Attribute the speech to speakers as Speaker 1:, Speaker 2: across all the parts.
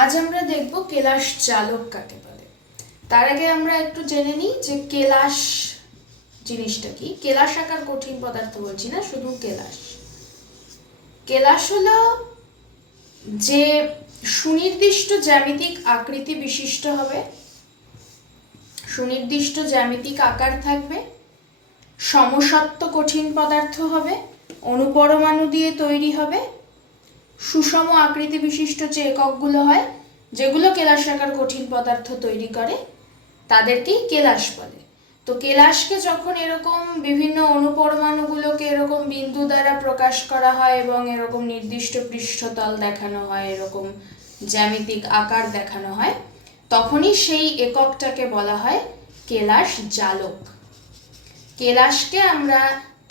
Speaker 1: আজ আমরা দেখব কেলাস চালক কাকে বলে। তার আগে আমরা একটু জেনে নিই যে কেলাস জিনিসটা কি। কেলাস আকার কঠিন পদার্থ বলছি না, শুধু কেলাস। কেলাস হলো যে সুনির্দিষ্ট জ্যামিতিক আকৃতি বিশিষ্ট হবে। সুনির্দিষ্ট জ্যামিতিক আকার থাকবে। সমসত্ব কঠিন পদার্থ হবে। অনুপরমাণু দিয়ে তৈরি হবে। সুষম আকৃতি বিশিষ্ট যে এককগুলো হয়, যেগুলো কেলাসাকার কঠিন পদার্থ তৈরি করে, তাদেরকেই কেলাস বলে। তো কেলাসকে যখন এরকম বিভিন্ন অনুপরমাণুগুলোকে এরকম বিন্দু দ্বারা প্রকাশ করা হয় এবং এরকম নির্দিষ্ট পৃষ্ঠতল দেখানো হয়, এরকম জ্যামিতিক আকার দেখানো হয়, তখনই সেই এককটাকে বলা হয় কেলাস জালক। কেলাসকে আমরা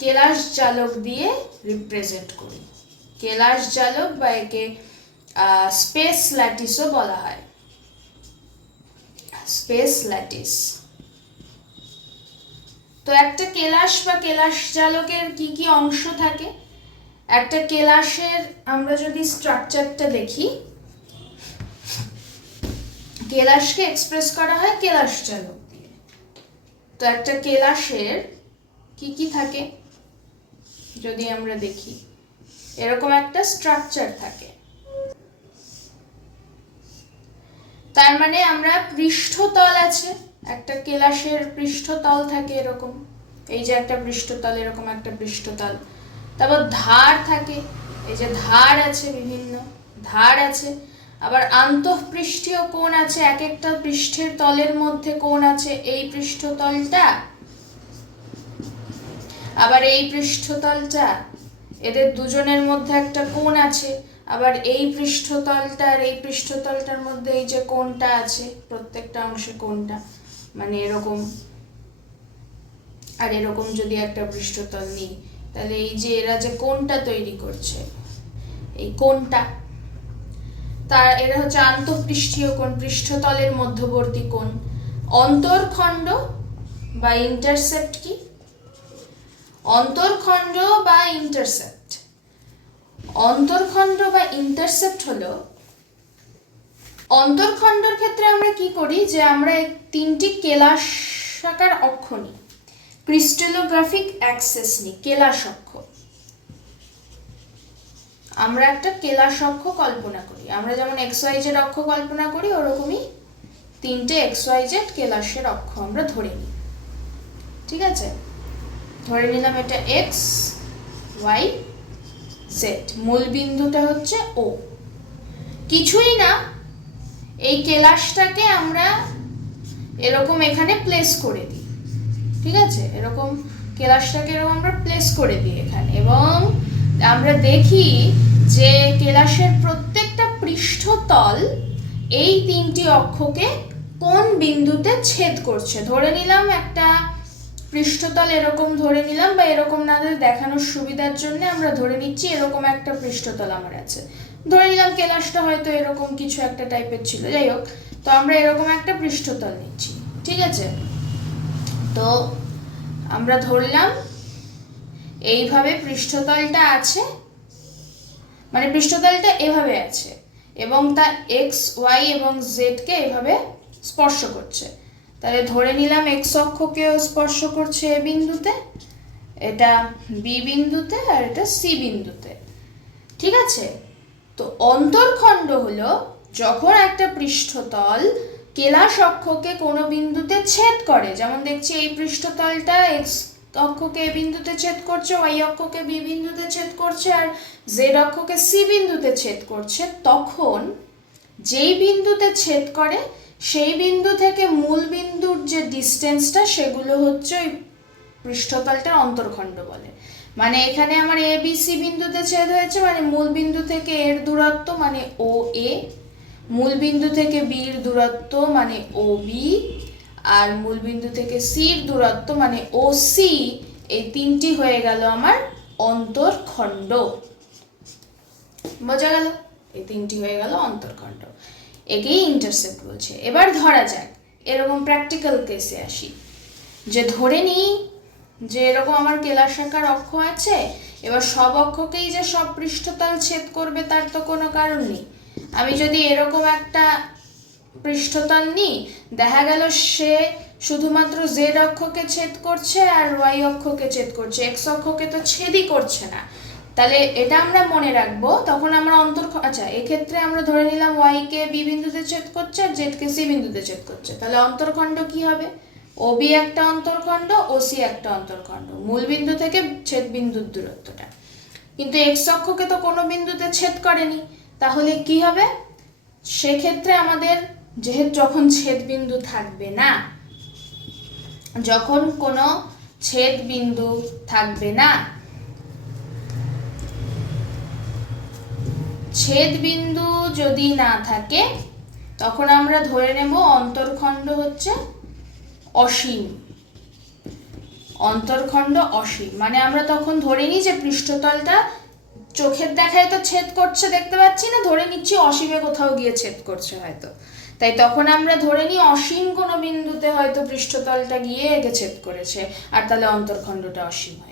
Speaker 1: কেলাস জালক দিয়ে রিপ্রেজেন্ট করি। কেলাস জালক বা একে স্পেস ল্যাটিসও বলা হয়। Space lattice. তো একটা কেলাস বা কেলাস জালকের কি কি অংশ থাকে? একটা কেলাসের আমরা যদি স্ট্রাকচারটা দেখি কেলাসকে এক্সপ্রেস করা হয় কেলাস দিয়ে। তো একটা কেলাসের কি কি থাকে? যদি আমরা দেখি। এরকম একটা স্ট্রাকচার থাকে। তার মানে আমরা পৃষ্ঠতল আছে, একটা কেলাসের পৃষ্ঠতল থাকে এরকম, এই যে একটা পৃষ্ঠতল, এরকম একটা পৃষ্ঠতল। তারপর ধার থাকে, এই যে ধার আছে বিভিন্ন, ধার আছে, আবার আন্তঃপৃষ্ঠীয় কোণ আছে এক একটা পৃষ্ঠের তলের মধ্যে কোণ আছে, এই পৃষ্ঠতলটা, আবার এই পৃষ্ঠতলটা এদের দুজনের মধ্যে একটা কোণ আছে, আবার এই পৃষ্ঠতলটা আর এই পৃষ্ঠতলটার মধ্যে এই যে কোণটা আছে, প্রত্যেকটা অংশে কোণটা মানে এরকম, আর এরকম যদি একটা পৃষ্ঠতল নিই, তাহলে এই যে এরা যে কোণটা তৈরি করছে, এই কোণটা, তার, এরা হচ্ছে আন্তঃপৃষ্ঠীয় কোণ, পৃষ্ঠতলের মধ্যবর্তী কোণ। অন্তর্খণ্ড বা ইন্টারসেপ্ট কি? অন্তর্খণ্ড বা ইন্টারসেপ্ট অন্তর্খণ্ড বা ইন্টারসেপ্ট হলো, অন্তর্খণ্ডর ক্ষেত্রে আমরা কি করি? যে আমরা তিনটি কেলাসাকার অক্ষ নিই ক্রিস্টালোগ্রাফিক অ্যাক্সেস নিই, কেলাস অক্ষ। আমরা একটা কেলাস অক্ষ কল্পনা করি। আমরা যেমন এক্স ওয়াই জেড অক্ষ কল্পনা করি, ওরকমই তিনটে এক্স ওয়াই জেড কেলাসের অক্ষ আমরা ধরে নিই। ঠিক আছে? ধরে নিলাম এটা এক্স ওয়াই জেড মূল বিন্দুটা হচ্ছে ও কিছুই না, এই কেলাসটাকে আমরা এরকম এখানে প্লেস করে দিই। ঠিক আছে? এরকম কেলাসটাকে এরকম আমরা প্লেস করে দিই এখানে। এবং আমরা দেখি যে কেলাসের প্রত্যেকটা পৃষ্ঠতল এই তিনটি অক্ষকে কোন বিন্দুতে ছেদ করছে? ধরে নিলাম একটা পৃষ্ঠতল এরকম ধরে নিলাম বা এরকম নাদের দেখানোর সুবিধার জন্য আমরা ধরে নিচ্ছি এরকম একটা পৃষ্ঠতল আমার আছে। ধরে নিলাম কেলাসটা হয়তো এরকম কিছু একটা টাইপের ছিল, যাই হোক। তো আমরা এরকম একটা পৃষ্ঠতল নিচ্ছি, ঠিক আছে? তো আমরা ধরলাম এইভাবে পৃষ্ঠতলটা আছে মানে পৃষ্ঠতলটা এভাবে আছে এবং তা এক্স ওয়াই এবং জেডকে এভাবে স্পর্শ করছে। তাহলে ধরে নিলাম এক্স অক্ষকেও স্পর্শ করছে এ বিন্দুতে, এটা বি বিন্দুতে আর এটা সি বিন্দুতে। ঠিক আছে? তো অন্তর্খণ্ড হলো যখন একটা পৃষ্ঠতল কেলাস অক্ষকে কোনো বিন্দুতে ছেদ করে, যেমন দেখছি এই পৃষ্ঠতলটা এক্স অক্ষকে এ বিন্দুতে ছেদ করছে ওয়াই অক্ষকে বি বিন্দুতে ছেদ করছে আর জেড অক্ষকে সি বিন্দুতে ছেদ করছে, তখন যেই বিন্দুতে ছেদ করে সেই বিন্দু থেকে মূল বিন্দুর যে ডিস্টেন্সটা সেগুলো হচ্ছে ওই পৃষ্ঠতলটার অন্তর্খণ্ড বলে। মানে এখানে আমার এ বি সি বিন্দুতে ছেদ হয়েছে মানে মূল বিন্দু থেকে এর দূরত্ব মানে ও এ মূল বিন্দু থেকে বির দূরত্ব মানে ও বি আর মূল বিন্দু থেকে সির দূরত্ব মানে ও সি এই তিনটি হয়ে গেল আমার অন্তর্খণ্ড। বোঝা গেল? এই তিনটি হয়ে গেল অন্তর্খণ্ড। একেই ইন্টারসেপ্ট বলছে। এবার ধরা যাক, এরকম প্র্যাকটিক্যাল কেসে আসি। যে ধরে নিই যে এরকম আমার কেলাসাকার অক্ষ আছে, এবার সব অক্ষকেই যে সব পৃষ্ঠতল ছেদ করবে তার তো কোনো কারণ নেই। আমি যদি এরকম একটা পৃষ্ঠতল নিই, দেখা গেল সে শুধুমাত্র জেড অক্ষকে ছেদ করছে আর ওয়াই অক্ষকে ছেদ করছে। এক্স অক্ষকে তো ছেদই করছে না। তাহলে এটা আমরা মনে রাখব, তখন আমরা অন্তর আচ্ছা এক্ষেত্রে আমরা ধরে নিলাম ওয়াই কে বি বিন্দুতে ছেদ করছে আর জেড কে সি বিন্দুতে ছেদ করছে। তাহলে অন্তর্খণ্ড কি হবে? ও বি একটা অন্তর্খণ্ড ও সি একটা অন্তর্খণ্ড। মূল বিন্দু থেকে ছেদ বিন্দুর দূরত্বটা। কিন্তু এক্স অক্ষকে তো কোনো বিন্দুতে ছেদ করেনি। তাহলে কি হবে? সেক্ষেত্রে আমাদের যেহেতু যখন ছেদ বিন্দু থাকবে না, যখন কোনো ছেদ বিন্দু থাকবে না ছেদ বিন্দু যদি না থাকে, তখন আমরা ধরে নেব অন্তর্খণ্ড হচ্ছে অসীম। অন্তর্খণ্ড অসীম। মানে আমরা তখন ধরে নিই যে পৃষ্ঠতলটা চোখের দেখায় তো ছেদ করছে, দেখতে পাচ্ছি না, ধরে নিচ্ছি অসীমে কোথাও গিয়ে ছেদ করছে হয়তো। তাই তখন আমরা ধরে নিই অসীম কোনো বিন্দুতে হয়তো পৃষ্ঠতলটা গিয়ে এগে ছেদ করেছে, আর তাহলে অন্তর্খণ্ডটা অসীম হয়ে।